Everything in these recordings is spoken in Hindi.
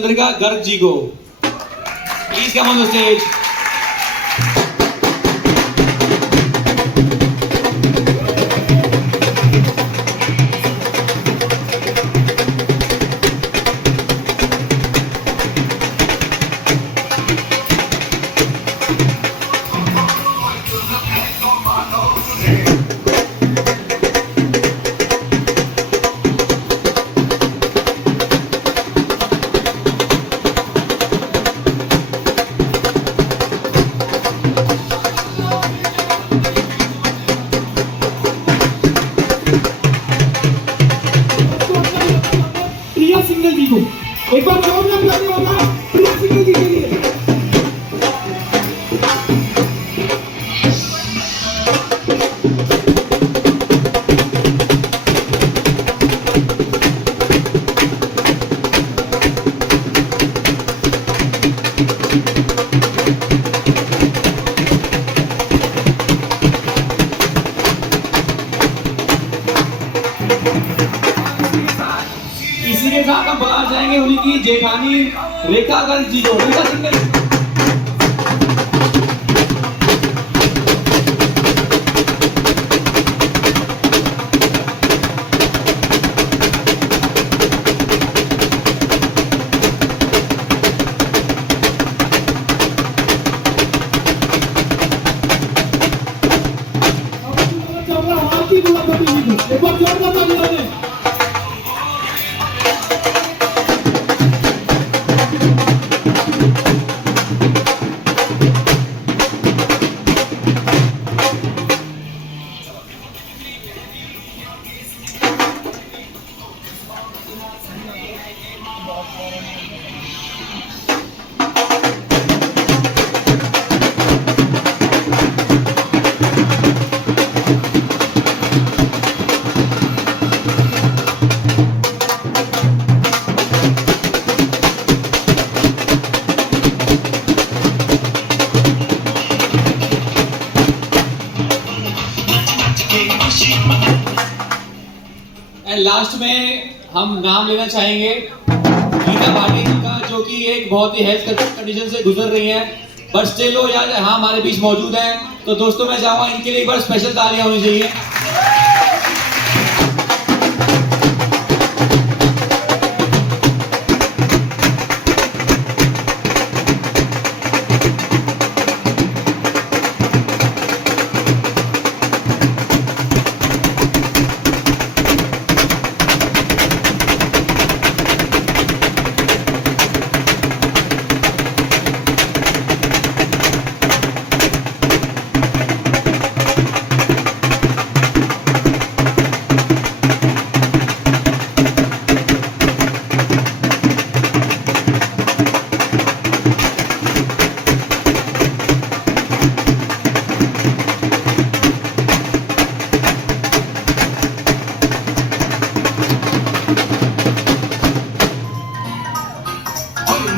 चंद्रिका गर्ग जी को। Please come on the stage. एक बार जोरदार ताली होगा प्रिया सिंह जी के लिए। इसी के साथ हम बुला जाएंगे उन्हीं की जेठानी रेखा गर्ग जी को। रेखा सिंह एक बार जोरदार ताली होगा। एंड लास्ट में हम नाम लेना चाहेंगे गीता भाटी जी का, जो कि एक बहुत ही हेल्थ कंडीशन से गुजर रही हैं, बट स्टिल वो यार हाँ हमारे बीच मौजूद है। तो दोस्तों मैं चाहूँगा इनके लिए एक बार स्पेशल तालियां होनी चाहिए।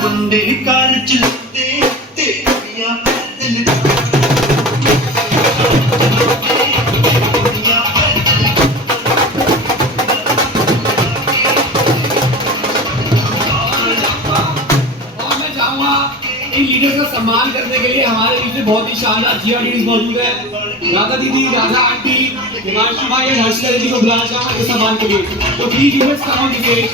मंदिर कार चलते ते दुनिया दिल इन लीडर्स का सम्मान करने के लिए हमारे बीच में बहुत ही शानदार जीआरडीज मौजूद है। राधा दीदी, राधा आंटी, हिमांशु भाई और हर्षिता दीदी को बुलाना चाहूंगा इस सम्मान के लिए। तो प्लीज यूनिट्स कम ऑन दीजिए।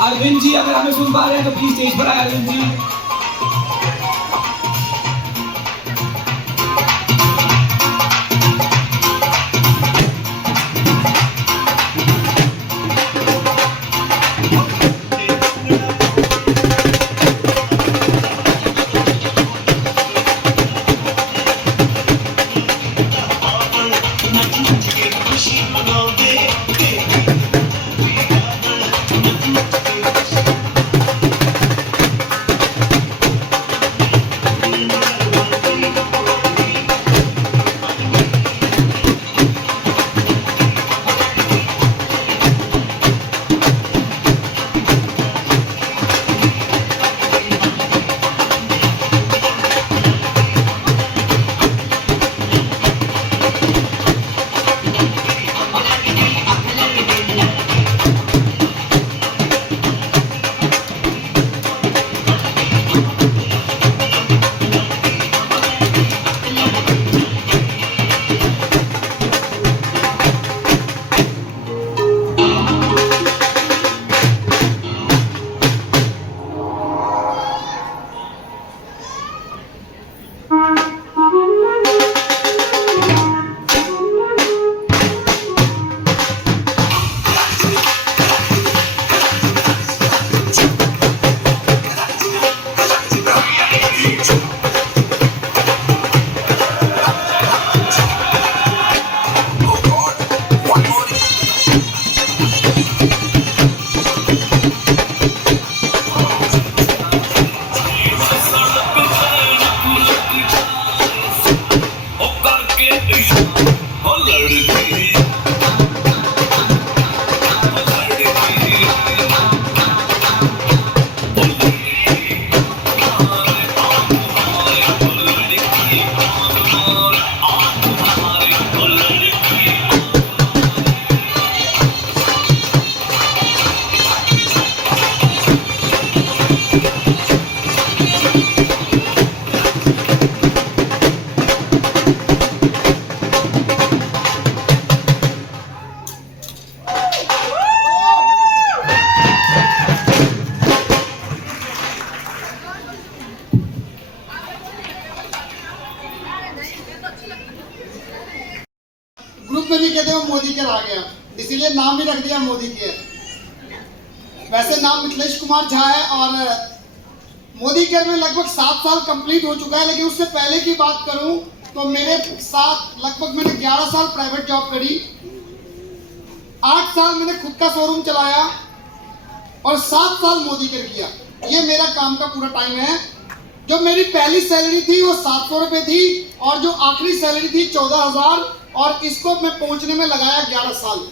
अरविंद जी अगर हमें सुन पा रहे हैं तो प्लीज स्टेज पर आए अरविंद जी। इसीलिए नाम ही रख दिया मोदी केयर। वैसे नाम मिथिलेश कुमार झा है और मोदी केयर में लगभग 7 साल कंप्लीट हो चुका है। लेकिन उससे पहले की बात करूं तो मेरे साथ लगभग मैंने 11 साल प्राइवेट जॉब करी, 8 साल मैंने खुद का शोरूम चलाया और 7 साल मोदी केयर किया। ये मेरा काम का पूरा टाइम है। जो मेरी पहली सैलरी थी वो 700 रुपये थी और जो आखिरी सैलरी थी 14,000 और इसको मैं पहुंचने में लगाया 11 साल।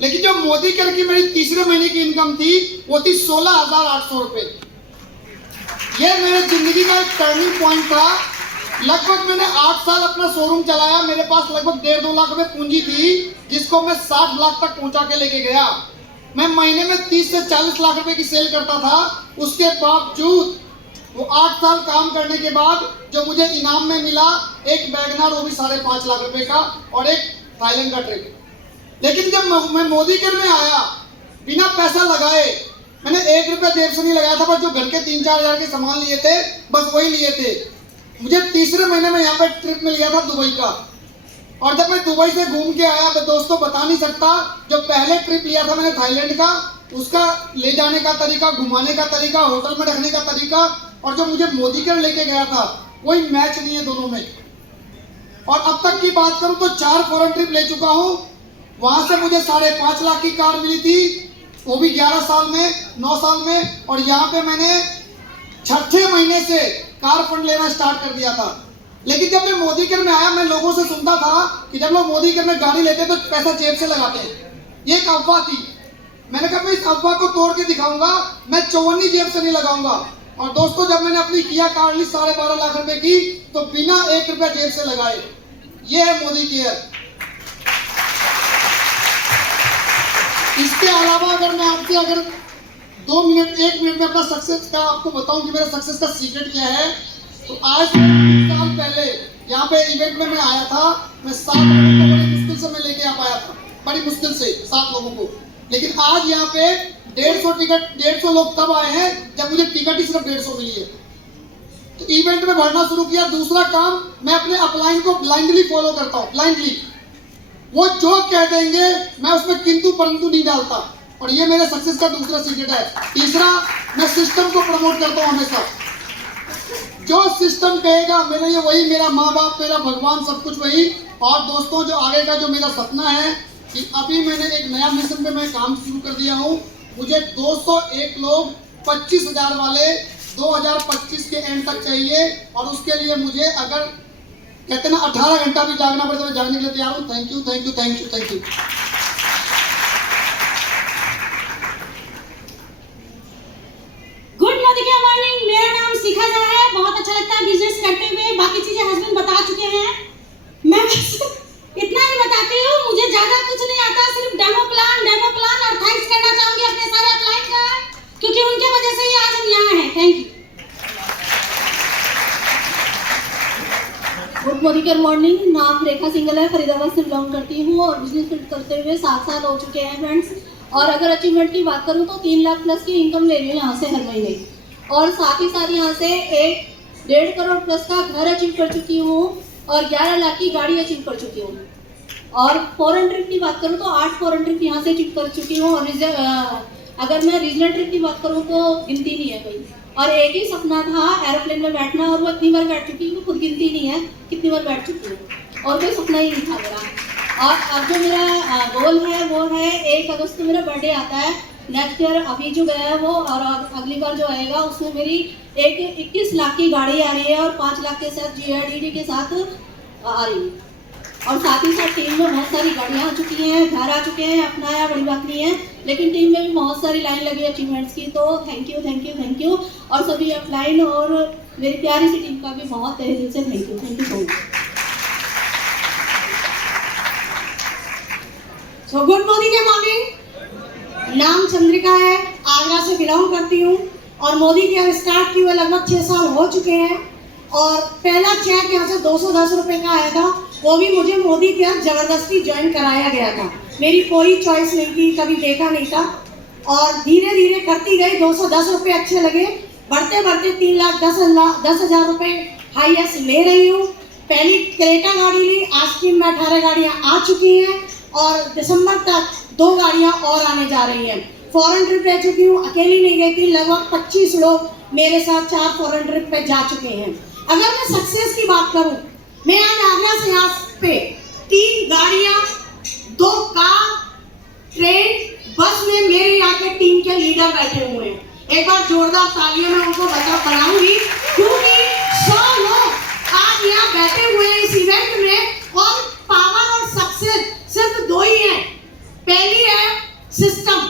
लेकिन जो मोदी केयर की मेरी तीसरे महीने की इनकम थी वो थी 16,800 रुपये। ये मेरे जिंदगी का एक टर्निंग पॉइंट था। लगभग मैंने 8 साल अपना शोरूम चलाया। मेरे पास लगभग 1.5-2 लाख रुपए पूंजी थी जिसको मैं 60 लाख तक पहुंचा के लेके गया। मैं महीने में 30 से 40 लाख रुपए की सेल करता था। उसके बावजूद वो 8 साल काम करने के बाद जो मुझे इनाम में मिला, एक वैगनआर, वो भी 5.5 लाख रुपए का, और एक थाईलैंड का ट्रिप। लेकिन जब मैं मोदी केयर में आया, बिना पैसा लगाए, मैंने 1 रुपया जेब से नहीं लगाया था, बस जो घर के 3-4 हज़ार के सामान लिए थे बस वही लिए थे। मुझे तीसरे महीने में यहाँ पे ट्रिप मिल गया था दुबई का। और जब मैं दुबई से घूम के आया, मैं दोस्तों बता नहीं सकता, जो पहले ट्रिप लिया था मैंने थाईलैंड का, उसका ले जाने का तरीका, घुमाने का तरीका, होटल में रखने का तरीका, और जो मुझे मोदी केयर लेके गया था, कोई मैच नहीं है दोनों में। और अब तक की बात करूं तो 4 फॉरेन ट्रिप ले चुका हूं। वहां से मुझे 5.5 लाख की कार मिली थी, वो भी 11 साल में, 9 साल में। और यहाँ पे मैंने 6 महीने से कार फंड लेना स्टार्ट कर दिया था। लेकिन जब मैं मोदी केयर में आया, मैं लोगों से सुनता था कि जब लोग मोदी केयर में गाड़ी लेते तो पैसा जेब से लगाते हैं। ये एक अफवाह थी। मैंने कहा मैं इस अफवाह को तोड़ के दिखाऊंगा, मैं चौवन्नी जेब से नहीं लगाऊंगा। और दोस्तों, जब मैंने अपनी किया कार ली 12.5 लाख रुपए की, तो बिना 1 रुपया जेब से लगाए। ये है मोदी केयर। इसके अलावा अगर मैं आपसे 2 मिनट 1 मिनट में अपना सक्सेस का आपको बताऊं कि मेरा सक्सेस का सीक्रेट क्या है, तो आज से 3 साल पहले यहाँ पे इवेंट में मैं आया था। मैं 7 लोगों को बड़ी मुश्किल से मैं लेके आ पाया था, बड़ी मुश्किल से 7 लोगों को। लेकिन आज यहाँ पे 150 लोग तब आए हैं जब मुझे टिकट ही सिर्फ 150 मिली है। तो इवेंट में भरना शुरू किया। दूसरा काम, मैं अपने अपलाइन को ब्लाइंडली फॉलो करता हूँ, ब्लाइंडली। वो जो कह देंगे मैं उसमें किंतु परंतु नहीं डालता, और ये मेरे सक्सेस का दूसरा सीक्रेट है। तीसरा, मैं सिस्टम को प्रमोट करता हूँ हमेशा। जो सिस्टम कहेगा मेरे लिए वही, मेरा माँ बाप, मेरा भगवान, सब कुछ वही। और दोस्तों, जो आगे का जो मेरा सपना है कि अभी मैंने एक नया मिशन पे मैं काम शुरू कर दिया हूँ। मुझे 201 लोग 25,000 वाले 2025 के एंड तक चाहिए, और उसके लिए मुझे अगर कहते ना 18 घंटा भी जागना पड़े तो मैं जागने के लिए तैयार हूँ। Thank you, thank you, thank you, thank you. Good morning, मेरा नाम शिखा झा है। बहुत अच्छा लगता है बिजनेस करते हुए। बाकी चीजें हस्बैंड बता चुके हैं। मैं इतना ही बताती हूँ, मुझे ज्यादा कुछ नहीं आता, सिर्फ डेमो प्लान और थैंक्स करना चाहूंगी अपने सारे क्लाइंट का, क्योंकि उनके वजह से ही आज हम यहाँ हैं। Thank you. गुड मॉर्निंग, नाम रेखा सिंगल है, फरीदाबाद से बिलोंग करती हूँ और बिजनेस करते हुए 7 साल हो चुके हैं फ्रेंड्स। और अगर अचीवमेंट की बात करूँ तो 3 लाख प्लस की इनकम ले रही हूँ यहाँ से हर महीने, और साथ ही साथ यहाँ से 1.5 करोड़ प्लस का घर अचीव कर चुकी हूँ और 11 लाख की गाड़ी अचीव कर चुकी हूँ। और फॉरेन ट्रिप की बात करूँ तो 8 फॉरेन ट्रिप यहाँ से अचीव कर चुकी हूँ। और अगर मैं रीजनल ट्रिप की बात करूँ तो गिनती नहीं है कोई। और एक ही सपना था एरोप्लेन में बैठना, और वो इतनी बार बैठ चुकी हूँ, खुद गिनती नहीं है कितनी बार बैठ चुकी हूँ, और कोई सपना ही नहीं था मेरा। और अब जो मेरा गोल है वो है 1 अगस्त को मेरा बर्थडे आता है। नेक्स्ट ईयर अभी जो गया है वो, और अगली बार जो आएगा उसमें मेरी 21 लाख की गाड़ी आ रही है और 5 लाख के साथ GIDD के साथ आ रही है। और साथ ही साथ टीम में बहुत सारी गाड़ियाँ आ चुकी हैं, घर आ चुके हैं, अपना आया, बड़ी बात नहीं है। लेकिन टीम में भी बहुत सारी लाइन लगी है अचीवमेंट्स की, तो thank you, thank you, thank you. और सभी अपलाइन और मेरी प्यारी सी टीम का भी बहुत तहे दिल से thank you so much. So good morning, नाम चंद्रिका है, आगरा से बिलोंग करती हूँ और मोदी केयर स्टार्ट किए हुए लगभग 6 साल हो चुके हैं। और पहला चेक यहाँ से 210 रुपये का आया था, वो भी मुझे मोदी केयर जबरदस्ती ज्वाइन कराया गया था, मेरी कोई चॉइस नहीं थी, कभी देखा नहीं था। और धीरे धीरे करती गई, 210 रुपये अच्छे लगे, बढ़ते बढ़ते 3,10,000 रुपये हाईएस्ट ले रही हूँ। पहली क्रेटा गाड़ी ली, आज की में 18 गाड़ियाँ आ चुकी हैं और दिसंबर तक 2 गाड़ियां और आने जा रही हैं। फॉरेन ट्रिप रह चुकी हूँ, अकेली नहीं गई थी, लगभग 25 लोग मेरे साथ 4 फॉरेन ट्रिप पे जा चुके हैं। अगर मैं सक्सेस की बात करूं, मैं आज आगरा से यहाँ पे 3 गाड़ियां, 2 कार, ट्रेन, बस में मेरे यहाँ के टीम के लीडर बैठे हुए हैं। एक बार जोरदार तालियों में उनको बनाऊंगी, क्योंकि 100 लोग आज यहाँ बैठे हुए हैं इस इवेंट में, और पावर और सक्सेस सिर्फ 2 ही है। पहली है सिस्टम,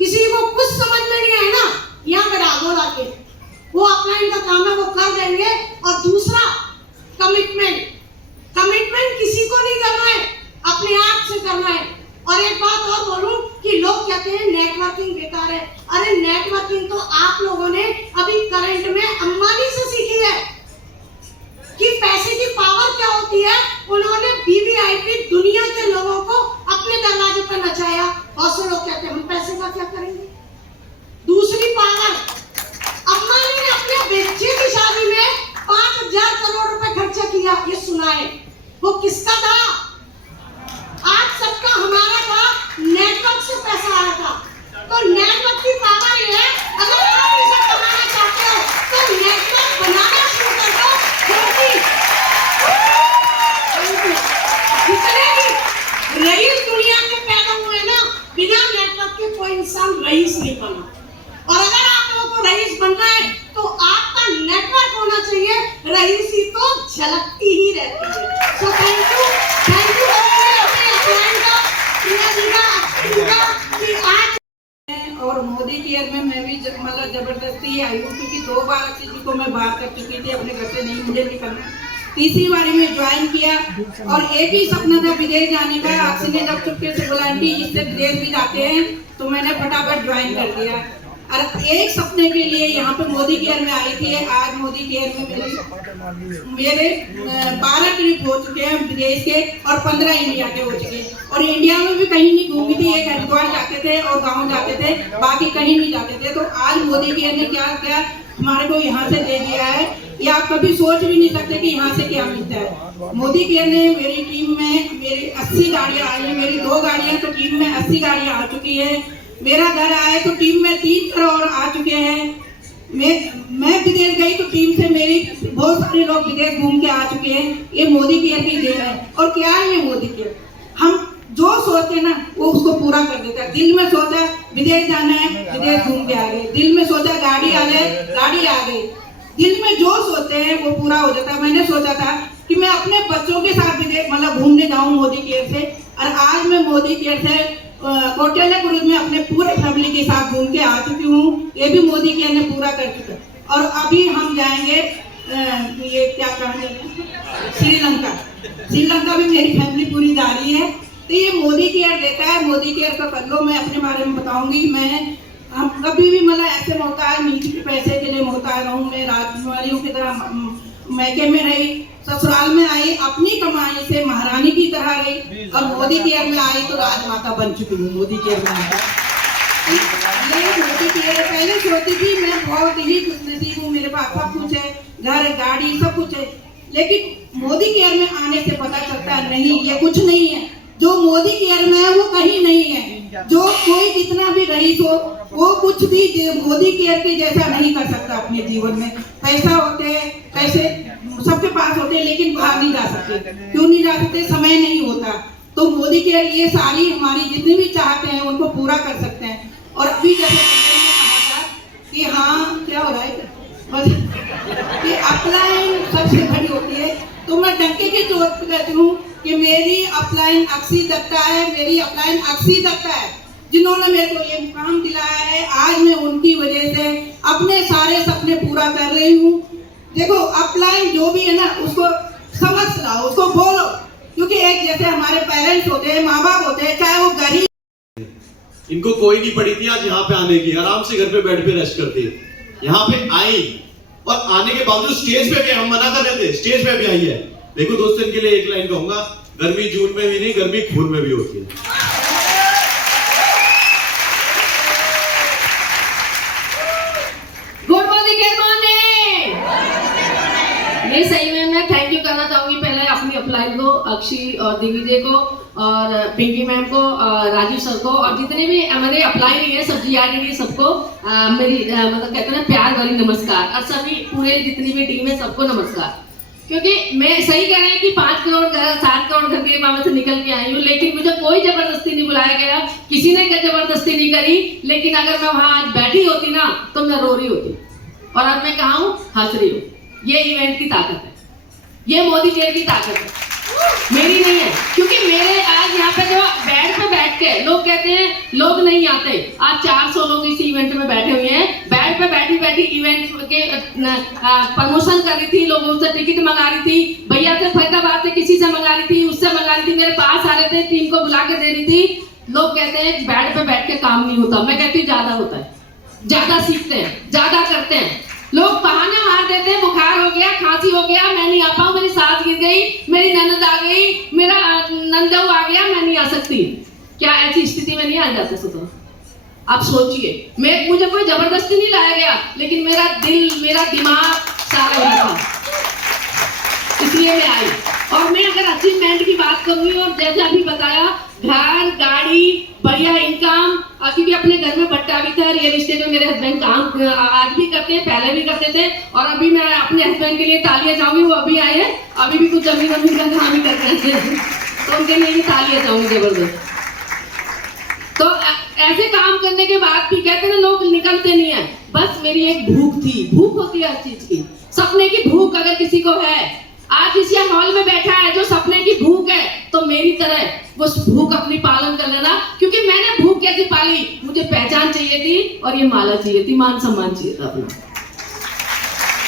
किसी को कुछ समझ में नहीं आए ना, यहाँ पे डाल दो लाके, वो अपना इनका काम है वो कर देंगे। और दूसरा कमिटमेंट, कमिटमेंट किसी को नहीं करना है, अपने आप से करना है। और एक बात और बोलूं कि लोग कहते हैं नेटवर्किंग बेकार है, अरे नेटवर्किंग तो आप लोगों ने अभी करंट में अंबानी से सीखी है कि पैसे की पावर क्या होती है। उन्होंने वीवीआईपी दुनिया के लोगों को अपने दरवाजे पर नचाया। बहुत से लोग कहते हैं हम पैसे का क्या करेंगे। दूसरी पावर, अंबानी ने अपने बच्चे की शादी में 5,000 करोड़ रुपए खर्चा किया, ये सुना है। वो किसका था? आज सबका हमारा था, नेटवर्क से पैसा आया था। तो नेटवर्क की पावर ये है, अगर आप इसे कमाना चाहते हो तो नेटवर्क बनाना शुरू कर दो, क्योंकि जितने भी रईस दुनिया के पैदा हुए ना, बिना नेटवर्क के कोई इंसान रईस नहीं बना। और अगर आप लोगों को रईस बनना है तो आपका नेटवर्क होना चाहिए, रईसी तो झलकती ही रहती है। सो थैंक यू और मोदी केयर में मैं भी मतलब जबरदस्ती आई हूँ, क्योंकि 2 बार किसी को मैं बात कर चुकी थी अपने घर से, नहीं मुझे निकलना। तीसरी बारी में ज्वाइन किया और एक ही सपना था विदेश जाने का। आपसे ने जब चुपके से बोला आंटी इससे विदेश भी जाते हैं, तो मैंने फटाफट ज्वाइन कर दिया। और एक सपने के लिए यहाँ पे मोदी केयर में आई थी। आज मोदी केयर में मेरे 12 ट्रिप हो चुके हैं विदेश के, और 15 इंडिया के हो चुके हैं। और इंडिया में भी कहीं नहीं घूमी थी, एक हरिद्वार जाते थे और गांव जाते थे, बाकी कहीं नहीं जाते थे। तो आज मोदी केयर ने क्या क्या हमारे को यहाँ से दे दिया है, ये आप कभी सोच भी नहीं सकते कि यहाँ से क्या मिलता है। मोदी केयर ने मेरी टीम में मेरी 80 गाड़ियाँ आई, मेरी 2 गाड़ियाँ तो टीम में 80 गाड़ियाँ आ चुकी है। मेरा घर आए तो टीम में 3 करोड़ आ चुके हैं। मैं विदेश गई तो टीम से मेरी बहुत सारे लोग विदेश घूम के आ चुके हैं। ये मोदी केयर की देन है। और क्या है ये मोदी केयर, हम जो सोचते ना वो उसको पूरा कर देता है। दिल में सोचा विदेश जाना है, विदेश घूम के आ गए। दिल में सोचा गाड़ी आ जाए, गाड़ी आ गई। दिल में जो सोचते हैं वो पूरा हो जाता है। मैंने सोचा था कि मैं अपने बच्चों के साथ विदेश मतलब घूमने जाऊं मोदी केयर से, और आज मैं मोदी केयर से कोटेला क्रूज में अपने पूरे फैमिली के साथ घूम के आ चुकी हूँ। ये भी मोदी केयर ने पूरा कर चुका। और अभी हम जाएंगे ये क्या कहेंगे, श्रीलंका भी मेरी फैमिली पूरी जा रही है। तो ये मोदी केयर देता है, मोदी केयर का कर लो। मैं अपने बारे में बताऊंगी, मैं हम कभी भी मतलब ऐसे मोहताज नहीं कि पैसे के लिए मोहताज रहूं। मैं राजकुमारियों की तरह मैके में रही, ससुराल में आई, अपनी कमाई से महारानी की तरह रही, और मोदी केयर में आई तो राजमाता बन चुकी हूँ। मोदी केयर में मोदी केयर पहले सोचती थी मैं बहुत ही खुशनसीब हूँ, मेरे पास सब कुछ है, घर गाड़ी सब कुछ है। लेकिन मोदी केयर में आने से पता चलता है नहीं, ये कुछ नहीं है। जो मोदी केयर में है वो कहीं नहीं है। जो कोई कितना भी रईस हो, वो कुछ भी मोदी केयर के जैसा नहीं कर सकता अपने जीवन में। पैसा होते हैं, पैसे सबके पास होते हैं, लेकिन बाहर नहीं जा सकते। क्यों नहीं जा सकते? समय नहीं होता। तो मोदी केयर ये सारी हमारी जितनी भी चाहते हैं उनको पूरा कर सकते हैं। और अभी जैसे कहा था कि हाँ क्या हो रहा है बस कि अपलाइन सबसे बड़ी होती है, तो मैं डंके की चोट पे कहती हूँ कि मेरी अपलाइन अक्षी दत्ता है, मेरी अपलाइन अक्षी दत्ता है, जिन्होंने मेरे को ये मुकाम दिलाया है। आज मैं उनकी वजह से अपने सारे सपने पूरा कर रही हूँ। देखो अपलाइन जो भी है ना उसको समझ लाओ, उसको बोलो, क्योंकि एक जैसे हमारे पेरेंट्स होते हैं, माँ बाप होते हैं, चाहे वो गरीब। इनको कोई नहीं पड़ी थी आज यहाँ पे आने की, आराम से घर पे बैठ पे रेस्ट करती है। यहाँ पे आई और आने के बावजूद स्टेज पे भी हम मना कर रहे थे, स्टेज पे भी आई है। देखो दोस्तों, इनके लिए एक लाइन कहूंगा, गर्मी जून में भी नहीं, गर्मी खून में भी होती है। Good morning, good morning. ये सही में मैं थैंक यू करना चाहूंगी पहले अपनी अपलाइन को, अक्षी और दिग्विजय को, और पिंकी मैम को, राजीव सर को, और जितने भी हमारे अप्लाई नहीं है सब्जी आ रही है सबको मेरी मतलब कहते हैं ना प्यार भरी नमस्कार। और सभी पूरे जितनी भी टीम है सबको नमस्कार। क्योंकि मैं सही कह रहे हैं कि 5 करोड़ घर 7 करोड़ घर के वहां से निकल के आई हूँ, लेकिन मुझे कोई जबरदस्ती नहीं बुलाया गया, किसी ने जबरदस्ती नहीं करी। लेकिन अगर मैं वहां आज बैठी होती ना तो मैं रो रही होती, और आज मैं कहा हूँ हंस रही हूँ। ये इवेंट की ताकत है, ये मोदी केयर की ताकत है, मेरी नहीं है। क्योंकि मेरे आज यहाँ पे जो बेड पे बैठ के लोग कहते हैं लोग नहीं आते, आज 400 लोग इस इवेंट में बैठे हुए हैं। बेड पे बैठी बैठी इवेंट के प्रमोशन कर रही थी, लोगों से टिकट मंगा रही थी, भैया से फरीदाबाद से किसी से मंगा रही थी, उससे मंगा रही थी, मेरे पास आ रहे थे, टीम को बुला के दे रही थी। लोग कहते हैं बेड पे बैठ के काम नहीं होता, मैं कहती हूँ ज्यादा होता है, ज्यादा सीखते हैं, ज्यादा करते हैं। लोग बहाना मार देते हैं, बुखार हो गया, खांसी हो गया, मैं नहीं आ पाऊँ, मेरी सास गिर गई, मेरी ननद आ गई, मेरा नंदऊ आ गया, मैं नहीं आ सकती। क्या ऐसी स्थिति में नहीं आ जाते तो आप सोचिए, मुझे कोई जबरदस्ती नहीं लाया गया, लेकिन मेरा दिल मेरा दिमाग सारा यही था, इसलिए मैं आई। और मैं अगर अचीवमेंट की बात करूंगी, और जैसे अभी बताया, घर गाड़ी बढ़िया इनकम, क्योंकि अपने घर में पट्टा भी था, रियल एस्टेट में मेरे हस्बैंड काम आज भी करते हैं, पहले भी करते थे। और अभी मैं अपने हस्बैंड के लिए तालियां चाहूंगी, वो अभी आए हैं, अभी भी कुछ जमीन का काम ही कर रहे हैं, तो उनके लिए भी तालियां चाहूंगी जबरदस्त। तो ऐसे काम करने के बाद भी कहते हैं ना लोग निकलते नहीं है, बस मेरी एक भूख थी, भूख होती है हर चीज की, सपने की भूख अगर किसी को है, आज इस हॉल में बैठा है जो सपने की भूख है, तो मेरी तरह वो भूख अपनी पालन कर लेना। क्योंकि मैंने भूख कैसे पाली, मुझे पहचान चाहिए थी और ये माला चाहिए थी, मान सम्मान चाहिए था अपना,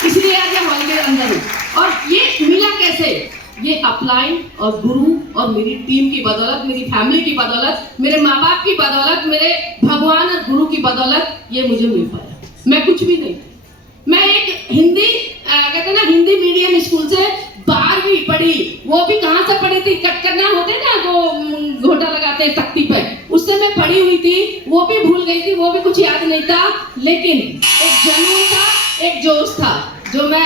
इसलिए आज ये हॉल के अंदर हूँ। और ये मिला कैसे, ये अपलाइन और गुरु और मेरी टीम की बदौलत, मेरी फैमिली की बदौलत, मेरे माँ बाप की बदौलत, मेरे भगवान और गुरु की बदौलत ये मुझे मिल पाया। मैं कुछ भी नहीं, मैं एक हिंदी कहते ना हिंदी मीडियम स्कूल से 12वीं पढ़ी, वो भी कहाँ से पढ़ी थी, कट करना होते ना वो घोटा लगाते हैं तख्ती पे, उससे मैं पढ़ी हुई थी, वो भी भूल गई थी, वो भी कुछ याद नहीं था। लेकिन एक जुनून था, एक जोश था, जो मैं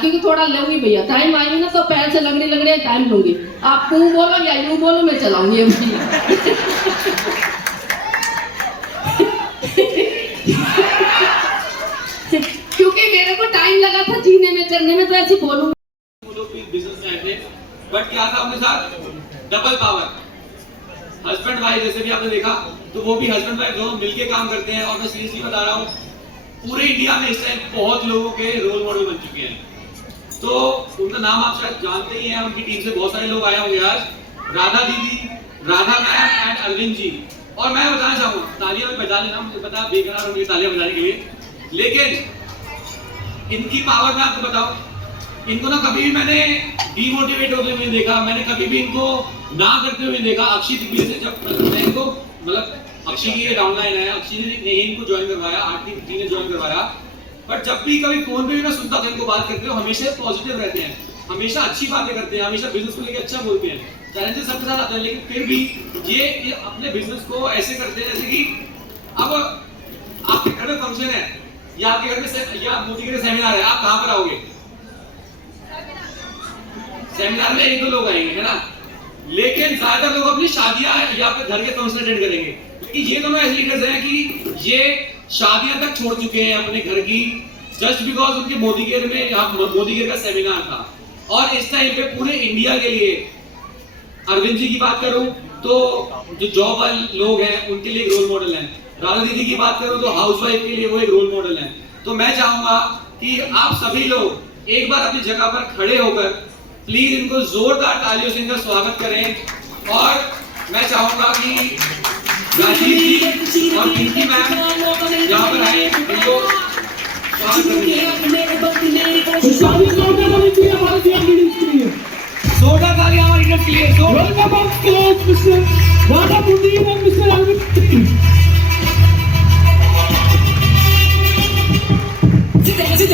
क्योंकि थोड़ा लूंगी भैया, टाइम आएगी ना तो पैर से लगने टाइम लूंगी, आप यूं बोलो या यूं बोलो, मैं चलाऊंगी अभी। क्योंकि मेरे को टाइम लगा था जीने में, चलने में, तो ऐसे बोलूंगी। बिजनेस में आए थे, बट क्या था अपने साथ डबल पावर, हस्बैंड वाइफ जैसे भी आपने देखा, तो वो भी हस्बैंड वाइफ दोनों मिलके काम करते हैं। और मैं सीरियसली बता रहा हूँ, पूरे इंडिया में इस टाइम बहुत लोगों के रोल मॉडल बन चुके हैं। तो उनका नाम आप शायद जानते ही हैं, उनकी टीम से बहुत सारे लोग आए होंगे आज, राधा दीदी, राधा मैम एंड अरविंद जी। और मैं बताना चाहूँगा, तालियां में बजा लेना, मुझे पता बेकरार होंगे तालियां बजाने के लिए, लेकिन इनकी पावर मैं आपको बताऊं, इनको ना कभी भी मैंने डीमोटिवेट होते हुए देखा, मैंने कभी भी इनको ना करते हुए देखा। अक्षय दिग्विजय से जब मैं इनको मतलब अक्षय की ये डाउनलाइन है, अक्षय ने इनको ज्वाइन करवाया, आरती जी ने ज्वाइन करवाया, बट जब भी कभी फोन पे भी मैं सुनता था इनको बात करते हुए, हमेशा पॉजिटिव रहते हैं, हमेशा अच्छी बातें करते हैं, हमेशा बिजनेस को लेकर अच्छा बोलते हैं। चैलेंजेस सबके साथ आते हैं, लेकिन फिर भी ये अपने बिजनेस को ऐसे करते हैं जैसे कि अब आपके घर में फंक्शन है या आपके घर में या मोदी के सेमिनार है, आप कहाँ पर आओगे? सेमिनार में एक दो लोग आएंगे, है ना, लेकिन ज्यादातर लोग अपनी शादियां या फिर घर के फंक्शन अटेंड करेंगे। लेकिन ये दोनों ऐसे लीडर्स हैं कि ये शादियां तक छोड़ चुके हैं अपने घर की, जस्ट बिकॉज उनके मोदी केयर में यहाँ मोदी केयर का सेमिनार था। और इस टाइम पे पूरे इंडिया के लिए अरविंद जी की बात करूं तो जो जॉब वाले लोग हैं उनके लिए एक रोल मॉडल है, राधा दीदी की बात करूं तो हाउसवाइफ के लिए वो एक रोल मॉडल है। तो मैं चाहूंगा कि आप सभी लोग एक बार अपनी जगह पर खड़े होकर प्लीज इनको जोरदार तालियों से इनका स्वागत करें। और मैं चाहूंगा कि राजीव जी और पिंकी मैम यहाँ पर आए, इनको स्वागत करें। जोरदार तालियां हमारी टीम के लिए,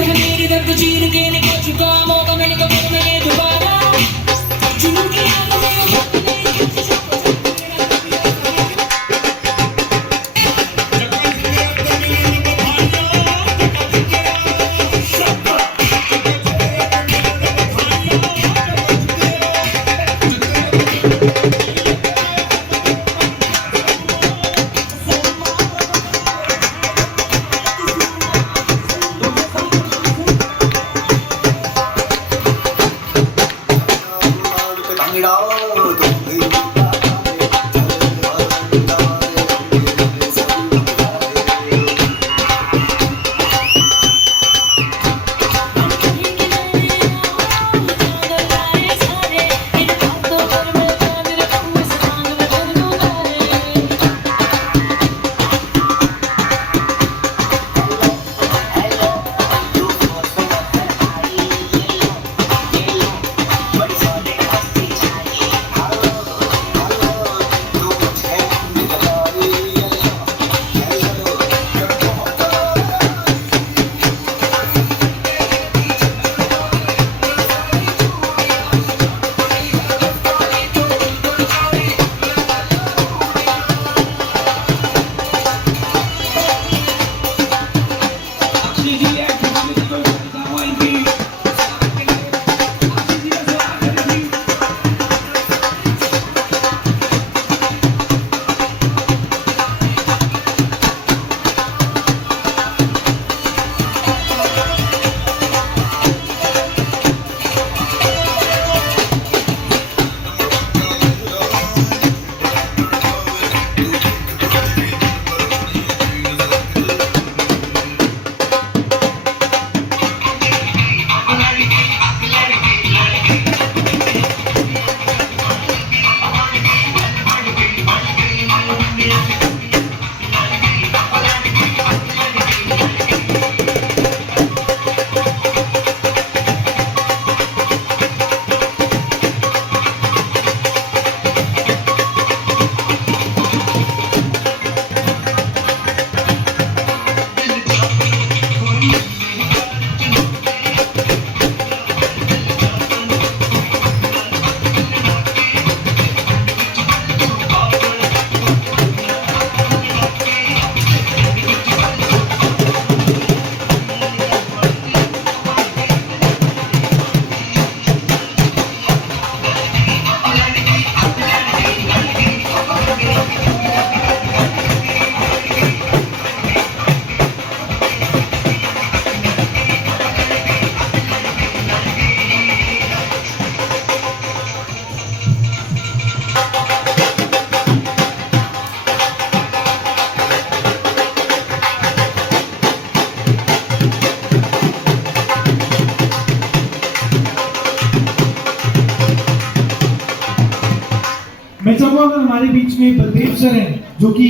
अगर हमारे बीच में बलदेव सर हैं जो कि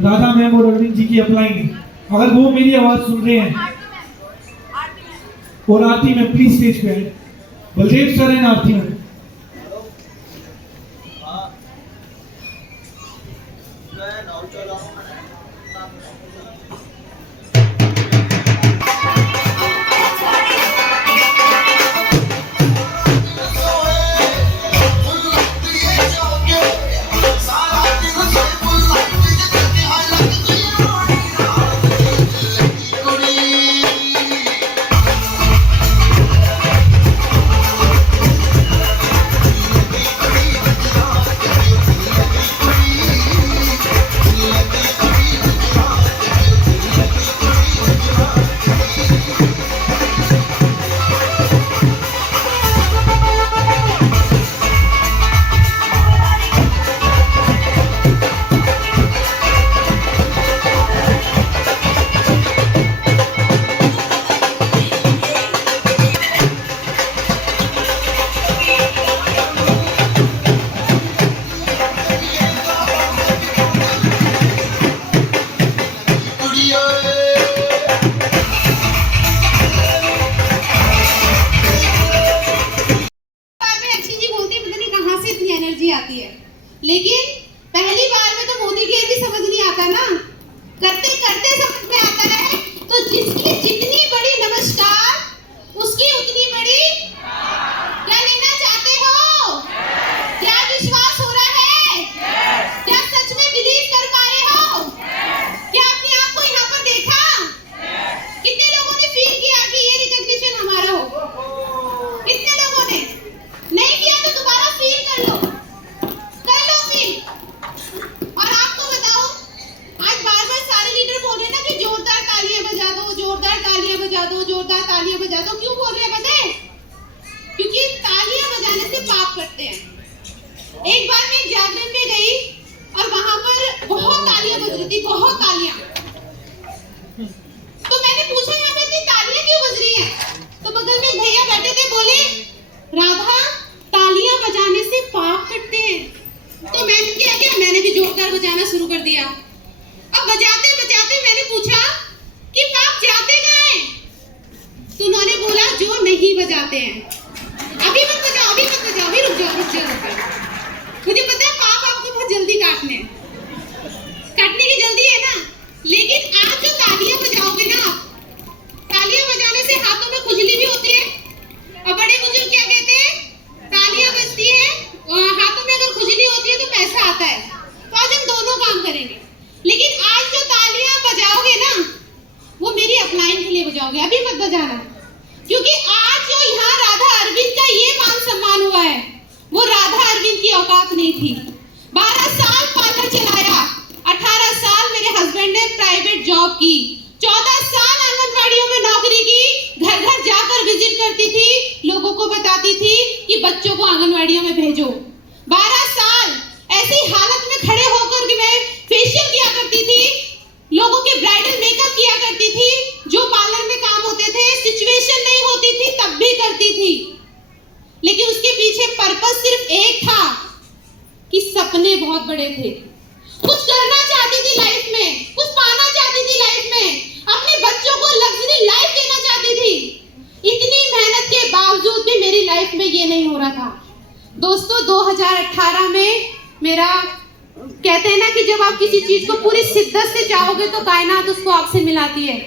राधा मैम और अरविंद जी की अपलाइन है, अगर वो मेरी आवाज सुन रहे हैं और आरती में प्लीज स्टेज पे आए। Baldev sir and Aarti ma'am. लेकिन पहली बार में तो मोदी केयर भी समझ नहीं आता ना, करते करते समझ में आता है। तो जिसकी जितनी बड़ी नमस्कार उसकी उतनी बड़ी। क्या लेना चाहते हो? क्या विश्वास हो रहा है? क्या सच में बिलीव कर पा रहे हो? क्या अपने आप को यहाँ पर देखा? कितने लोगों ने फील किया कि ये रिकॉग्निशन हमारा हो? कितने लोगों ने? नहीं किया तो दोबारा फील कर लो फील। और आपको बताऊं, आज बार बार सारे लीडर बोल रहे हैं ना कि जोरदार तालियां बजा दो, जोरदार तालियां बजा दो, जोरदार तालियां बजा दो। क्यों बोल रहे हैं पता है? क्योंकि तालियां बजाने से पाप कटते हैं। एक बार मैं जागरण में गई और वहां पर बहुत तालियां बज रही थी, बहुत तालियां। तो मैंने पूछा यहाँ पे इतनी तालियां क्यों बज रही है? तो बगल में भैया बैठे थे, बोले राधा तालियां बजाने से पाप कटते हैं। तो मैंने क्या किया, मैंने भी जोरदार बजाना शुरू कर दिया। अब बजाते बजाते मैंने पूछा कि पाप जाते कहाँ हैं? तो उन्होंने बोला जो नहीं बजाते हैं। अभी मत बजाओ, अभी मत बजाओ, अभी रुक जाओ, रुक जाओ। मुझे पता है पाप आपको बहुत जल्दी काटने की जल्दी है ना, लेकिन आज जो तालियां बजाओगे ना, तालियां बजाने से हाथों में खुजली भी होती है। और बड़े बुजुर्ग क्या कहते हैं? तालियां बजती है, हाथों में अगर खुजली होती है तो पैसा आता है। तो आज हम दोनों काम करेंगे। लेकिन आज जो तालियां बजाओगे ना, वो मेरी अपलाइन के लिए बजाओगे, अभी मत बजाना। क्योंकि आज जो यहाँ राधा अरविंद का ये मान सम्मान हुआ है, वो राधा अरविंद की औकात नहीं थी। 12 साल पार्लर चलाया, 18 साल मेरे हस्बैंड ने प्राइवेट जॉब की, 14 साल आंगनबाड़ियों में नौकरी की, घर घर जाकर विजिट करती थी, लोगों को बताती थी कि बच्चों को आंगनबाड़ियों में भेजो। 12 साल ऐसी हालत में खड़े होकर के मैं फेशियल किया करती थी, लोगों के ब्राइडल मेकअप किया करती थी, जो पार्लर में काम होते थे, सिचुएशन नहीं होती थी तब भी करती थी। लेकिन उसके पीछे पर्पस सिर्फ एक था कि सपने बहुत बड़े थे, कुछ करना चाहती थी लाइफ में, कुछ पाना चाहती थी लाइफ में, अपने बच्चों को लग्जरी लाइफ देना चाहती थी। इतनी मेहनत के बावजूद भी मेरी लाइफ में ये नहीं हो रहा था। दोस्तों 2018 में मेरा, कहते हैं ना कि जब आप किसी चीज को पूरी शिद्दत से चाहोगे तो कायनात उसको आपसे मिलाती है।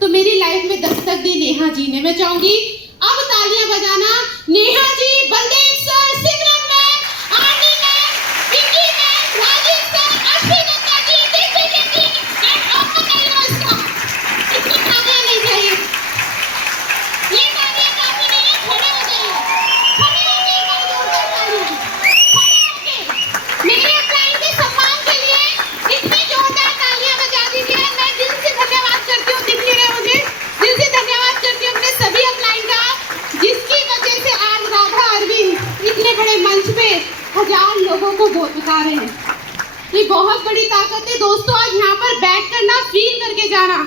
तो मेरी लाइफ में दस्तक दी नेहा जी ने। मैं चाहूंगी अब तालियां बजाना, Neha ji, Baldev sir, Simran ma'am, Aarti ma'am, Pinky ma'am, Rajeev sir, Ashwin Datta ji, Digvijay ji and all members का। इतनी तालियां नहीं चाहिए, ये तालियां काफी नहीं है। खड़े हो जाइए, खड़े होके एक बार जोरदार तालियां, खड़े होके मेरे अपलाइन के सम्मान के लिए इतनी जोरदार तालियां बजा दीजिए। मैं दिल से धन्यवाद करती हूँ, दिख नहीं रहा मुझे, दिल से धन्यवाद करती हूँ अपने सभी अपलाइन का, जिसकी वजह से आज राधा अरविंद इतने बड़े मंच पे 1000 लोगों को बता रहे हैं। ये बहुत बड़ी ताकत है दोस्तों। आज यहाँ पर बैठ कर ना फील करके जाना।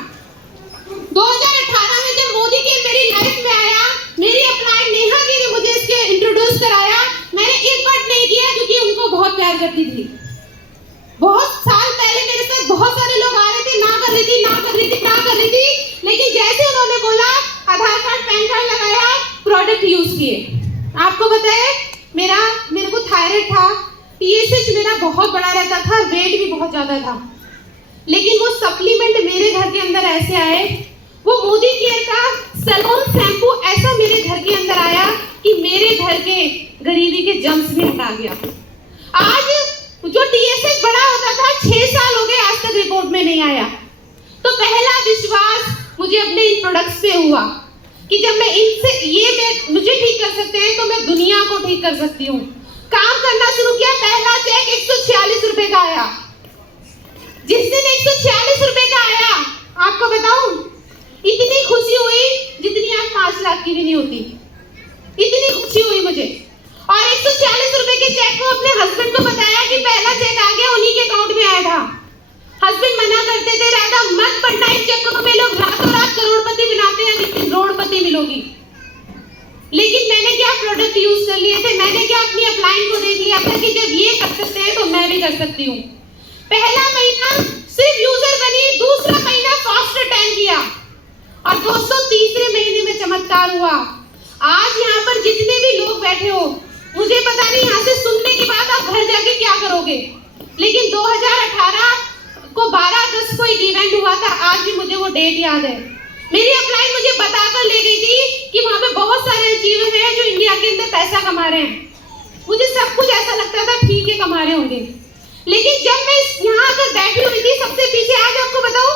2018 में जब मोदी के मेरी लाइफ में आया, मेरी अपलाइन नेहा जी ने मुझे इसके इंट्रोड्यूस कराया। मैंने एक बार नहीं किया क्योंकि उनको बहुत प्यार करती थी, बहुत साल पहले मेरे साथ बहुत सारे लोग आ रहे थे, ना कर रही थी, लेकिन जैसे उन्होंने बोला आधार कार्ड पैन कार्ड लगाया, प्रोडक्ट यूज किए। आपको पता है मेरे को थायराइड था, TSH मेरा बहुत बड़ा रहता था, वेट भी बहुत ज्यादा था, लेकिन वो सप्लीमेंट मेरे घर के अंदर ऐसे आए, वो मोदी केयर का सैलोन शैम्पू ऐसा मेरे घर के अंदर आया कि मेरे घर के गरीबी के जम्स भी हटा गया। आज जो TSH बड़ा होता था 6 साल हो गए, आज तक रिपोर्ट में नहीं आया। तो पहला विश्वास मुझे अपने इन प्रोडक्ट्स पे हुआ कि जब मैं इनसे मुझे ठीक कर सकते हैं तो मैं दुनिया को ठीक कर सकती हूँ। काम करना शुरू किया, पहला चेक 146 रुपए का आया। जिस दिन 146 रुपए का आया, आपको बताऊं इतनी खुशी हुई जितनी आज 5 लाख की भी नहीं होती, इतनी खुशी हुई मुझे। और 146 रुपए के चेक को अपने हस्बैंड को बताया कि पहला चेक आ गया, उन्हीं के अकाउंट में आया था। हस्बैंड मना करते थे, राधा मत पढ़ना इन चेकों में, लोग रातों रात करोड़पति बनाते हैं, लेकिन करोड़पति मिलोगी। लेकिन मैंने क्या प्रोडक्ट यूज कर लिए थे, मैंने क्या अपनी अपलाइन को देख लिया था कि जब ये कर सकते हैं तो मैं भी कर सकती हूँ। पहला महीना सिर्फ यूजर बनी, दूसरा महीना फास्ट अटेंड किया, और दोस्तों तीसरे महीने में चमत्कार हुआ। आज यहाँ पर जितने भी लोग बैठे हो, मुझे पता नहीं यहाँ से सुनने के बाद आप घर जाके क्या करोगे, लेकिन 2018 को 12 अगस्त को एक इवेंट हुआ था, आज भी मुझे वो डेट याद है। मेरी अपलाइन मुझे बताकर ले गई थी कि वहाँ पे बहुत सारे अचीवर हैं जो इंडिया के अंदर पैसा कमा रहे हैं। मुझे सब कुछ ऐसा लगता था ठीक है कमा रहे होंगे, लेकिन जब मैं यहाँ आकर बैठी हुई थी, सबसे पीछे आज आपको बताऊं,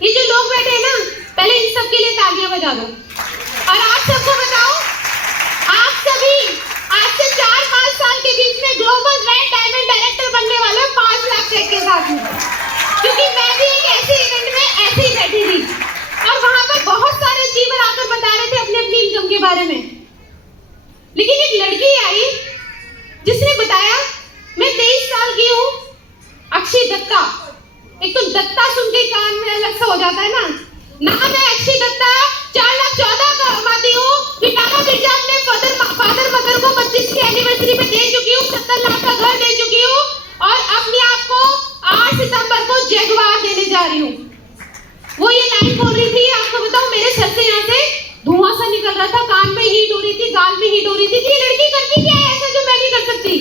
ये जो लोग बैठे हैं ना, पहले इन सब के लिए तालियां बजा दो। और आप सबको बताओ, आप सभी आज से 4-5 साल के बीच में ग्लोबल रेड डायमंड डायरेक्टर बनने वाले हो 5 लाख चेक के साथ में, क्योंकि मैं भी एक ऐसे इवेंट में ऐसे ही बैठी थी और वहां पर बहुत सारे अचीवर आकर बता रहे थे अपनी अपनी इनकम के बारे में। लेकिन एक लड़की आई जिसने बताया, मैं 23 साल की हूँ, अक्षय दत्ता, एक तो दत्ता सुन के कान में अलग सा हो जाता है ना, मैं अक्षय दत्ता 4,14,00,000 कमाती हूँ, रिटाना मिर्जा अपने फादर मदर को 25 की एनिवर्सरी पे दे चुकी हूँ, 70 लाख का घर दे चुकी हूँ, और अपने आप को 8 सितंबर को जगवार देने जा रही हूँ। वो ये लाइन बोल रही थी, आपको बताऊं मेरे सर से यहाँ से धुआं सा निकल रहा था, कान में हीट हो रही थी, गाल में हीट हो रही थी कि ये लड़की करती क्या है ऐसा जो मैं नहीं कर सकती,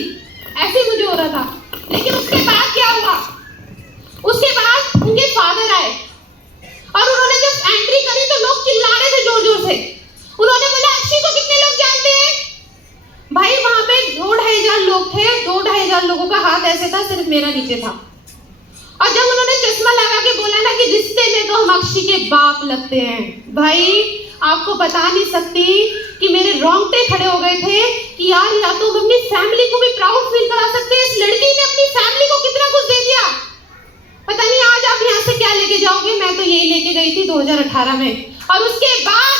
ऐसे मुझे हो रहा था। लेकिन उसके बाद क्या हुआ, उसके बाद उनके फादर आए और उन्होंने जब एंट्री करी तो लोग चिल्ला रहे थे जोर जोर से। उन्होंने बोला अक्षय को कितने लोग जानते हैं? भाई वहां पे 2-2,500 लोग थे, 2-2,500 लोगों का हाथ ऐसे था, सिर्फ मेरा नीचे था। और जब उन्होंने चश्मा लगा के बोला ना कि रिश्ते में तो हम अक्षय के बाप लगते हैं, भाई आपको बता नहीं सकती कि मेरे रोंगटे खड़े हो गए थे कि यार या तो हम अपनी फैमिली को भी प्राउड फील करा सकते हैं। इस लड़की ने अपनी फैमिली को कितना कुछ दे दिया, पता नहीं आज आप यहाँ से क्या लेके जाओगे। मैं तो यही लेके गई थी 2018 में, और उसके बाद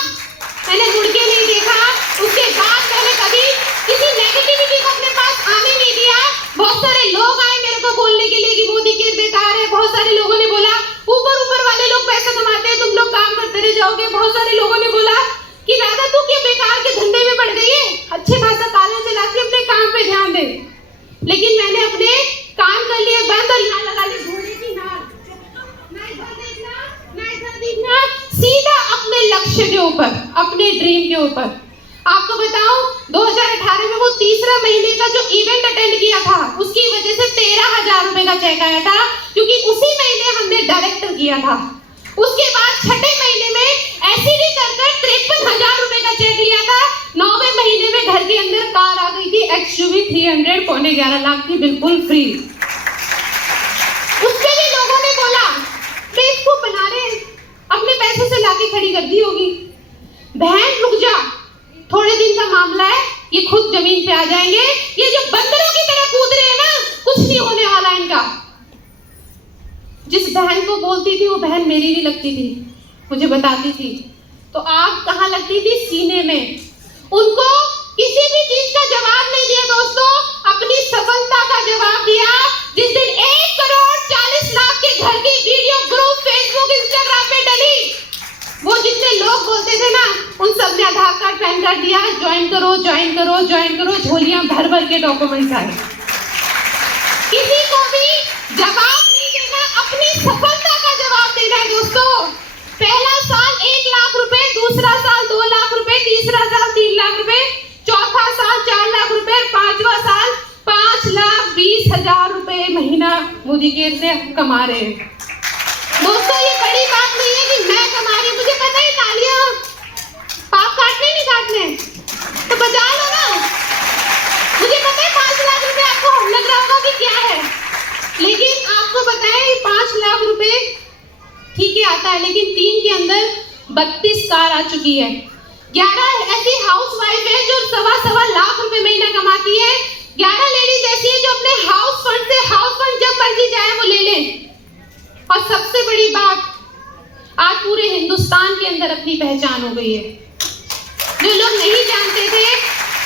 मैंने मुड़ के नहीं देखा, उसके बाद मैंने कभी किसी नेगेटिविटी को अपने पास आने नहीं दिया। बहुत सारे लोग आए मेरे को बोलने के लिए कि मोदी केयर बेकार है, बहुत सारे लोगों ने बोला ऊपर वाले लोग पैसा कमाते हैं, तुम लोग काम करते रह जाओगे। बहुत सारे लोगों ने बोला कि राधा तू क्या बेकार के धंधे में पड़ गई है, अच्छे खासा ताला चला के अपने काम पे ध्यान दे। लेकिन मैंने अपने काम कर लिए बंद, और यहाँ लगा ली घोड़े की नाल, ना इधर देखना ना इधर देखना, सीधा अपने लक्ष्य के ऊपर, अपने ड्रीम के ऊपर। आपको बताऊं 2018 में वो तीसरा महीने का जो इवेंट अटेंड किया था, उसकी वजह से 13,000 रुपए का चेक आया था, क्योंकि उसी महीने हमने डायरेक्टर किया था। उसके बाद छठे महीने में ऐसे कर 53,000 रुपए का चेक लिया था। 9वें महीने में घर के अंदर कार आ गई थी XUV 300 11.5 लाख की, बिल्कुल फ्री। उसके लिए लोगों ने बोला इसको बना रहे अपने पैसे से लाके खड़ी कर दी होगी। बहन रुक जा, थोड़े दिन का मामला है, ये खुद जमीन पे आ जाएंगे। ये जो बंदरों की तरह कूद रहे हैं ना, कुछ नहीं होने वाला इनका। जिस बहन को बोलती थी वो बहन मेरी भी लगती थी, मुझे बताती थी। तो आग कहाँ लगती थी? सीने में। उनको किसी भी चीज का जवाब नहीं दिया दोस्तों, अपनी सफलता का जवाब दिया जिस दिन 1,40,00,000 के घर की वीडियो ग्रुप फेसबुक इंस्टाग्राम पे डली। वो जितने लोग बोलते थे ना, उन सब ने आधार कार्ड पैन कार्ड दिया, ज्वाइन करो ज्वाइन करो ज्वाइन करो, झोलियां भर भर के डॉक्यूमेंट्स आए। किसी को भी जवाब नहीं देना, अपनी सफलता का जवाब देना है दोस्तों। पहला साल 1 लाख रुपए, दूसरा साल 2 लाख रुपए, तीसरा साल 3 लाख रुपए, चौथा साल 4 लाख रुपए, पांचवा साल 5,20,000 रुपए महीना मोदी केयर से हम कमा रहे हैं। दोस्तों ये बड़ी बात नहीं है कि मैं कमा रही हूँ, मुझे पता है तालियां पाप काटने नहीं काटने तो बजा लो ना। मुझे पता है 5 लाख रुपए आपको लग रहा होगा कि क्या है, लेकिन आपको पता है 5 लाख रुपए ठीक है आता है, लेकिन 3 के अंदर 32 कार आ चुकी है। 11 ऐसी हाउस वाइफ है जो 1.25 लाख रुपए महीना कमाती है। 11 लेडीज ऐसी है जो अपने हाउस फंड से हाउस फंड जब मर्जी जाए वो ले ले। और सबसे बड़ी बात, आज पूरे हिंदुस्तान के अंदर अपनी पहचान हो गई है। जो लोग नहीं जानते थे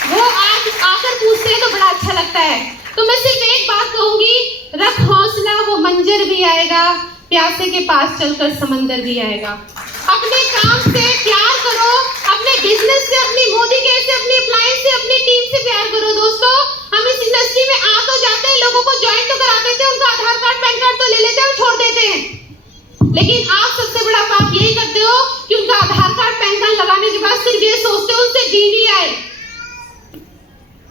वो आज आकर पूछते हैं तो बड़ा अच्छा लगता है। तो मैं सिर्फ एक बात कहूंगी, रख हौसला, वो मंजर भी आएगा, प्यासे के पास चलकर समंदर भी आएगा। अपने काम से प्यार करो, अपने बिजनेस से, अपनी मोदी केयर से, अपनी अप्लायंस से, अपनी टीम से प्यार करो। दोस्तों हम इस इंडस्ट्री में आ तो जाते हैं, लोगों को ज्वाइन तो करा देते हैं, उनका आधार कार्ड पैन कार्ड तो ले लेते हैं और छोड़ देते हैं, लेकिन आप सबसे बड़ा पाप यही करते हो कि उनका आधार कार्ड पैन कार्ड लगाने के बाद सिर्फ ये सोचते हो उनसे बीवी आए,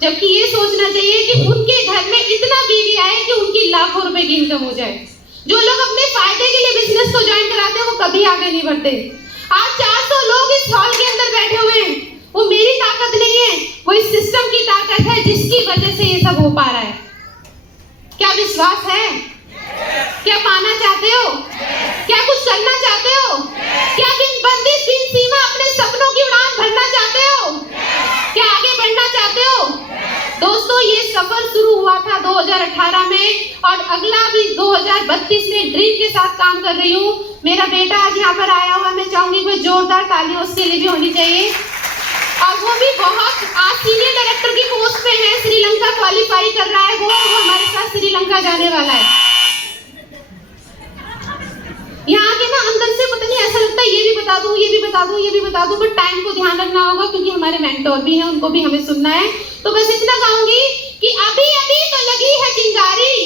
जबकि ये सोचना चाहिए कि उनके घर में इतना बीवी आए कि उनकी लाखों रुपए की इनकम हो जाए। जो लोग अपने फायदे के लिए बिजनेस को ज्वाइन कराते हैं वो कभी आगे नहीं बढ़ते। आज 400 लोग इस हॉल के अंदर बैठे हुए हैं, वो मेरी ताकत नहीं है, वो इस सिस्टम की ताकत है जिसकी वजह से ये सब हो पा रहा है। क्या विश्वास है? क्या पाना चाहते हो? क्या कुछ करना चाहते हो? क्या बिन बंदिश बिन सीमा अपने सपनों की उड़ान भरना चाहते हो? क्या आगे बढ़ना चाहते हो? दोस्तों ये सफर शुरू हुआ था 2018 में और अगला भी 2032 में ड्रीम के साथ काम कर रही हूँ। मेरा बेटा आज यहाँ पर आया हुआ, मैं चाहूंगी कोई जोरदार ताली उसके लिए भी होनी चाहिए। और वो भी बहुत आज सीनियर डायरेक्टर की पोस्ट पे है, श्रीलंका क्वालिफाई कर रहा है, वो हमारे साथ श्रीलंका जाने वाला है। यहाँ के ना अंदर से पता नहीं ऐसा लगता है ये भी बता दूं, ये भी बता दूं, ये भी बता दूं, बट टाइम को ध्यान रखना होगा क्योंकि हमारे मेंटोर भी हैं, उनको भी हमें सुनना है। तो बस इतना कहूंगी कि अभी अभी तो लगी है चिंगारी,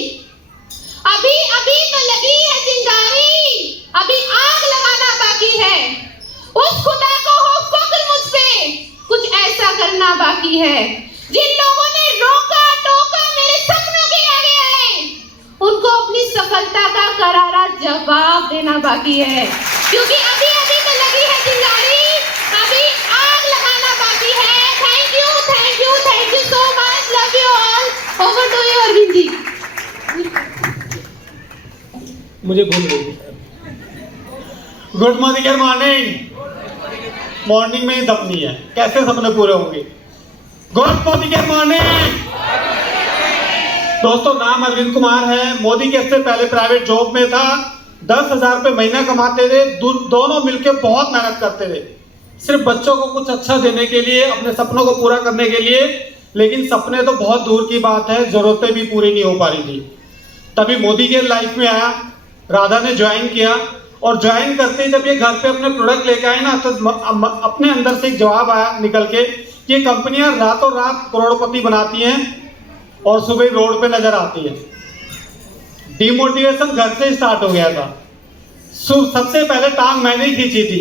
अभी अभी तो लगी है चिंगारी, अभी आग लगाना बाकी है। उस खुदा को हो फक्र मुझ पे, कुछ ऐसा करना बाकी है। जिन लोगों ने रोका टोका मेरे सपनों के आगे आए, उनको अपनी सफलता का करारा जवाब देना बाकी है, क्योंकि अभी अभी तो लगी है चिंगारी, अभी आग लगाना बाकी है। Thank you, thank you, thank you so much, love you all. Over to you Arvind ji. मुझे भूल गई। गुड मॉर्निंग, मॉर्निंग में ही दफनी है, कैसे सपने पूरे होंगे? Good morning. दोस्तों नाम अरविंद कुमार है, मोदी केयर से पहले प्राइवेट जॉब में था, 10,000 रुपये महीना कमाते थे, दोनों मिलकर बहुत मेहनत करते थे सिर्फ बच्चों को कुछ अच्छा देने के लिए, अपने सपनों को पूरा करने के लिए। लेकिन सपने तो बहुत दूर की बात है, जरूरतें भी पूरी नहीं हो पा रही थी। तभी मोदी केयर लाइफ में आया, राधा ने ज्वाइन किया और ज्वाइन करते ही जब ये घर पे अपने प्रोडक्ट लेके आए ना, तो अपने अंदर से एक जवाब आया निकल के कि ये कंपनियां रातों रात करोड़पति बनाती हैं और सुबह रोड पे नजर आती है। डिमोटिवेशन घर से स्टार्ट हो गया था। सबसे पहले टांग मैंने ही खींची थी।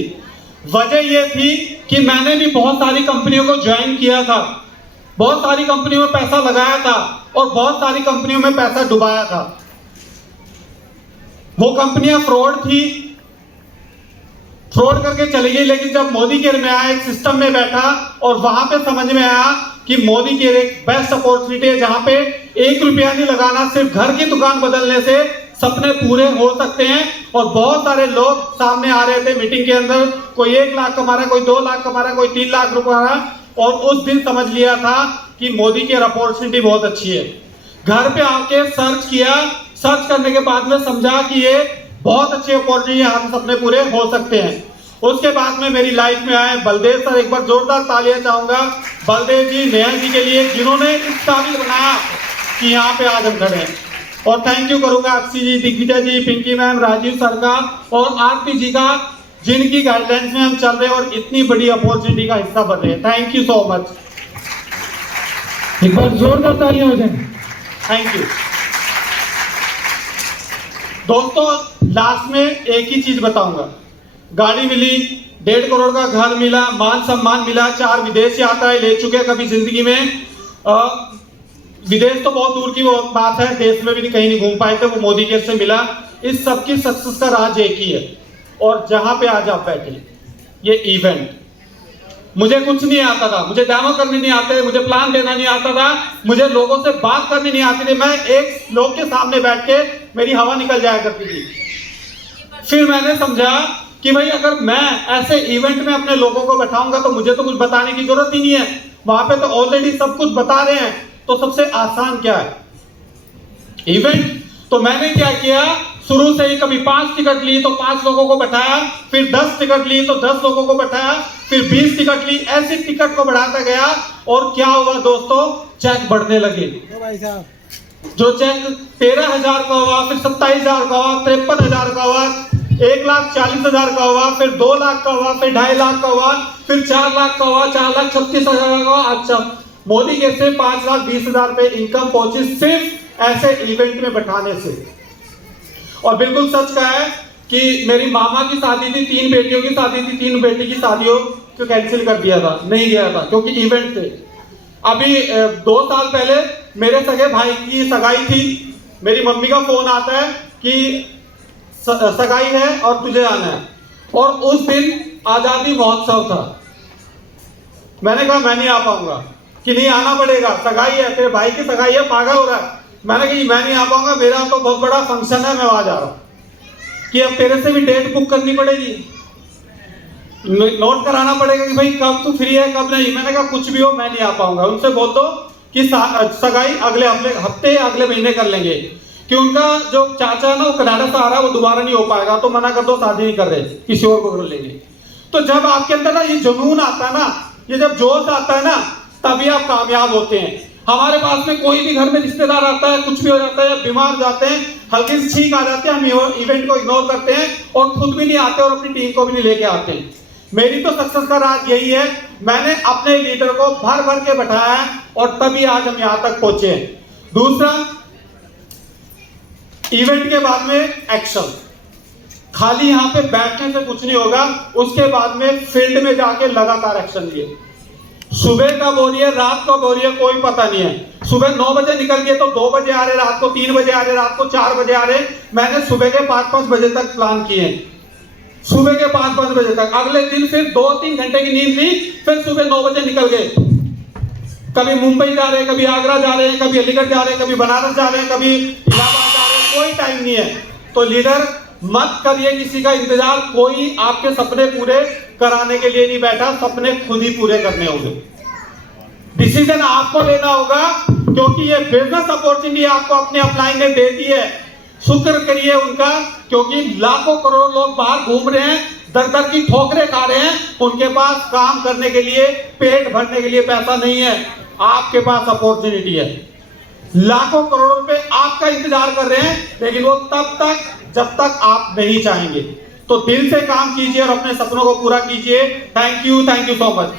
वजह यह थी कि मैंने भी बहुत सारी कंपनियों को ज्वाइन किया था, बहुत सारी कंपनियों में पैसा लगाया था और बहुत सारी कंपनियों में पैसा डुबाया था। वो कंपनियां फ्रॉड थी, फ्रॉड करके चली गई। लेकिन जब मोदी केयर में आया, एक सिस्टम में बैठा और वहां पे समझ में आया कि मोदी केयर एक बेस्ट अपॉर्चुनिटी है जहां पे 1 रुपया नहीं लगाना, सिर्फ घर की दुकान बदलने से सपने पूरे हो सकते हैं। और बहुत सारे लोग सामने आ रहे थे मीटिंग के अंदर, कोई 1 लाख कमा रहा है, कोई 2 लाख कमा रहा है, कोई 3 लाख रुपए कमा रहा है। और उस दिन समझ लिया था कि मोदी केयर अपॉर्चुनिटी बहुत अच्छी है। घर पे आके सर्च किया, सर्च करने के बाद में समझा कि ये बहुत अच्छी अपॉर्चुनिटी, यहाँ पे सपने पूरे हो सकते हैं। उसके बाद में मेरी लाइफ में आए बलदेव सर, एक बार जोरदार तालियां चाहूंगा बलदेव जी, नेहा जी के लिए, जिन्होंने इस काबिल बनाया कि यहाँ पे आज हम खड़े हैं। और थैंक यू करूंगा अक्षी जी, दिग्विजय जी, पिंकी मैम, राजीव सर का और आरती जी का, जिनकी गाइडलाइंस में हम चल रहे हैं और इतनी बड़ी अपॉर्चुनिटी का हिस्सा बन रहे हैं। Thank you so much. एक बार जोरदार तालियां हो जाए। Thank you. दोस्तों लास्ट में एक ही चीज बताऊंगा, गाड़ी मिली, 1.5 करोड़ का घर मिला, मान सम्मान मिला, 4 विदेश यात्राएं ले चुके कभी जिंदगी में। विदेश तो बहुत दूर की वो बात है, देश में भी कहीं नहीं घूम पाए थे, वो मोदी केयर से मिला। इस सबकी सक्सेस का राज एक ही है। और जहां पे आज आप बैठे, ये इवेंट, मुझे कुछ नहीं आता था, मुझे डेमो करने नहीं आते, मुझे प्लान देना नहीं आता था, मुझे लोगों से बात करनी नहीं आती थी। मैं एक लोग के सामने बैठ के मेरी हवा निकल जाया करती थी। फिर मैंने समझा कि भाई अगर मैं ऐसे इवेंट में अपने लोगों को बैठाऊंगा तो मुझे तो कुछ बताने की जरूरत ही नहीं है, वहां पे तो ऑलरेडी सब कुछ बता रहे हैं। तो सबसे आसान क्या है? इवेंट। तो मैंने क्या किया, शुरू से ही कभी 5 टिकट ली तो 5 लोगों को बैठाया, फिर 10 टिकट ली तो 10 लोगों को बैठाया, फिर 20 टिकट ली, ऐसे टिकट को बढ़ाता गया। और क्या हुआ दोस्तों, चेक बढ़ने लगे। जो चेक 13,000 का हुआ, फिर 27,000 का हुआ, 53,000 का हुआ, 1,40,000 का हुआ, फिर 2 लाख का हुआ, फिर 2.5 लाख का हुआ, फिर 4 लाख का हुआ, 4,36,000 का हुआ। अच्छा, मोदी के से 5,20,000 पे इनकम पहुंची सिर्फ ऐसे इवेंट में बैठाने से। और बिल्कुल सच का है कि मेरी मामा की शादी थी, 3 बेटियों की शादी थी, 3 बेटी की शादियों को कैंसिल कर दिया था, नहीं गया था क्योंकि इवेंट थे। अभी 2 साल पहले मेरे सगे भाई की सगाई थी, मेरी मम्मी का फोन आता है कि सगाई है और तुझे आना है। और उस दिन आजादी महोत्सव था। मैंने कहा मैं नहीं आ पाऊंगा, कि नहीं आना पड़ेगा, सगाई है, तेरे भाई की सगाई है, पागल हो रहा है। मैंने कहा मैं नहीं आ पाऊंगा, मेरा तो बहुत बड़ा फंक्शन है, मैं वहां जा रहा हूं। कि अब तेरे से भी डेट बुक करनी पड़ेगी, नोट कराना पड़ेगा कि भाई कब तू फ्री है कब नहीं। मैंने कहा कुछ भी हो मैं नहीं आ पाऊंगा। उनसे बोल दो कि सगाई अगले हफ्ते अगले महीने कर लेंगे, कि उनका जो चाचा है ना वो कनाडा से आ रहा है, वो दोबारा नहीं हो पाएगा, तो मना कर दो, शादी नहीं कर रहे, किसी और को कर लेंगे। तो जब आपके अंदर ना ये जुनून आता है ना, ये जब जोश आता है ना, तभी आप कामयाब होते हैं। हमारे पास में कोई भी घर में रिश्तेदार आता है, कुछ भी हो जाता है, बीमार जाते हैं, हल्की सी छींक आ जाती है, हम इवेंट को इग्नोर करते हैं और खुद भी नहीं आते और अपनी टीम को भी नहीं लेके आते हैं। मेरी तो सक्सेस का राज यही है, मैंने अपने लीडर को भर भर के बैठाया है और तभी आज हम यहां तक पहुंचे हैं। दूसरा, इवेंट के बाद में एक्शन। खाली यहां पे बैठने से कुछ नहीं होगा, उसके बाद में फील्ड में जाके लगातार एक्शन लिए। सुबह कब हो रही है, रात कब हो रही है, कोई पता नहीं है। सुबह 9 बजे निकल गए तो 2 बजे आ रहे, रात को 3 बजे आ रहे, रात को 4 बजे आ रहे। मैंने सुबह के 5-5 बजे तक प्लान किए, सुबह के 5-5 बजे तक। अगले दिन फिर 2-3 घंटे की नींद ली, फिर सुबह 9 बजे निकल गए। कभी मुंबई जा रहे, कभी आगरा जा रहे हैं, कभी अलीगढ़ जा रहे हैं, कभी बनारस जा रहे हैं, कभी इलाहाबाद जा रहे हैं, कोई टाइम नहीं है। तो लीडर मत करिए किसी का इंतजार, कोई आपके सपने पूरे कराने के लिए नहीं बैठा, सपने खुद ही पूरे करने होंगे। डिसीजन आपको लेना होगा, क्योंकि ये बिजनेस अपॉर्चुनिटी आपको अपने अपलाइन ने दे दी है। शुक्र करिए उनका, क्योंकि लाखों करोड़ लोग बाहर घूम रहे हैं, दर दर की ठोकरें खा रहे हैं, उनके पास काम करने के लिए, पेट भरने के लिए पैसा नहीं है। आपके पास अपॉर्चुनिटी है, लाखों करोड़ रुपए आपका इंतजार कर रहे हैं, लेकिन वो तब तक जब तक आप नहीं चाहेंगे। तो दिल से काम कीजिए और अपने सपनों को पूरा कीजिए। Thank you so much.